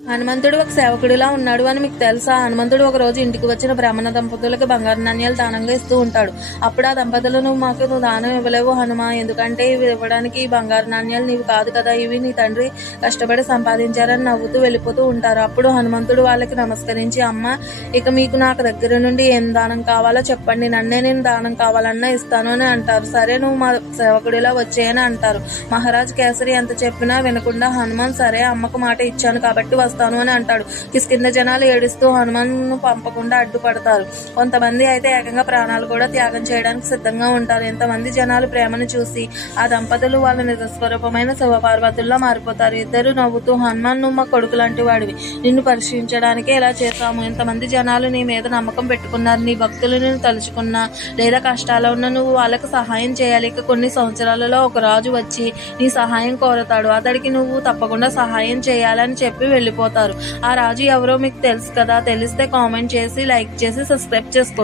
హనుమంతుడు ఒక సేవకుడిలా ఉన్నాడు అని మీకు తెలుసా? హనుమంతుడు ఒక రోజు ఇంటికి వచ్చిన బ్రాహ్మణ దంపతులకి బంగారు నాణ్యాలు దానంగా ఇస్తూ ఉంటాడు. అప్పుడు ఆ దంపతులు, నువ్వు దానం ఇవ్వలేవు హనుమ, ఎందుకంటే ఇవి ఇవ్వడానికి ఈ బంగారు నాణ్యాలు నీవు కాదు కదా, ఇవి నీ తండ్రి కష్టపడి సంపాదించారని నవ్వుతూ వెళ్ళిపోతూ ఉంటారు. అప్పుడు హనుమంతుడు వాళ్ళకి నమస్కరించి, అమ్మ, ఇక మీకు నాకు దగ్గర నుండి ఏం దానం కావాలో చెప్పండి, నేను దానం కావాలన్నా ఇస్తాను అని అంటారు. సరే, నువ్వు మా సేవకుడిలా వచ్చేయని అంటారు. మహారాజ్ కేసరి ఎంత చెప్పినా వినకుండా హనుమాన్, సరే అమ్మకు మాట ఇచ్చాను కాబట్టి వస్తాను అని అంటాడు. కిష్కింధ జనాలు ఏడుస్తూ హనుమాన్ పంపకుండా అడ్డుపడతారు. కొంతమంది అయితే ఏకంగా ప్రాణాలు కూడా త్యాగం చేయడానికి సిద్ధంగా ఉంటారు. ఇంతమంది జనాలు ప్రేమను చూసి ఆ దంపతులు వాళ్ళ నిజస్వరూపమైన శివపార్వతుల్లో మారిపోతారు. ఇద్దరు నవ్వుతూ, హనుమాన్, నువ్వు మా కొడుకు లాంటి వాడివి, నిన్ను పరీక్షించడానికే ఇలా చేశాము. ఇంతమంది జనాలు నీ మీద నమ్మకం పెట్టుకున్నారు. నీ భక్తులు నిన్ను తలుచుకున్నా లేదా కష్టాల్లో ఉన్న నువ్వు వాళ్ళకు సహాయం చేయాలి. ఇక కొన్ని సంవత్సరాలలో ఒక రాజు వచ్చి నీ సహాయం కోరతాడు. అతడికి నువ్వు తప్పకుండా సహాయం చేయాలని చెప్పి వెళ్ళిపోతారు. ఆ రాజు ఎవరో మీకు తెలుసు కదా? తెలిస్తే కామెంట్ చేసి, లైక్ చేసి, సబ్స్క్రైబ్ చేసుకోండి.